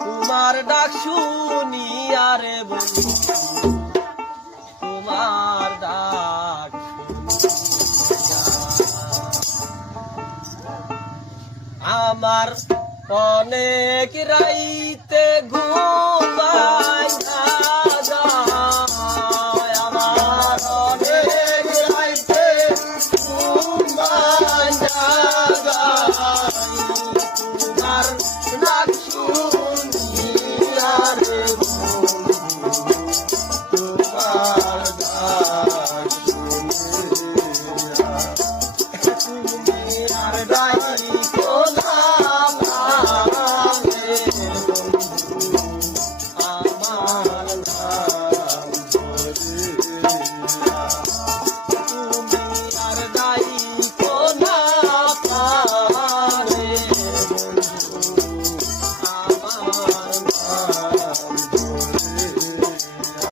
তোমার ডাক শুনি আরে বন্ধু তোমার ডাক শুনিয়া আমার অনেক রাইতে ঘুমাই না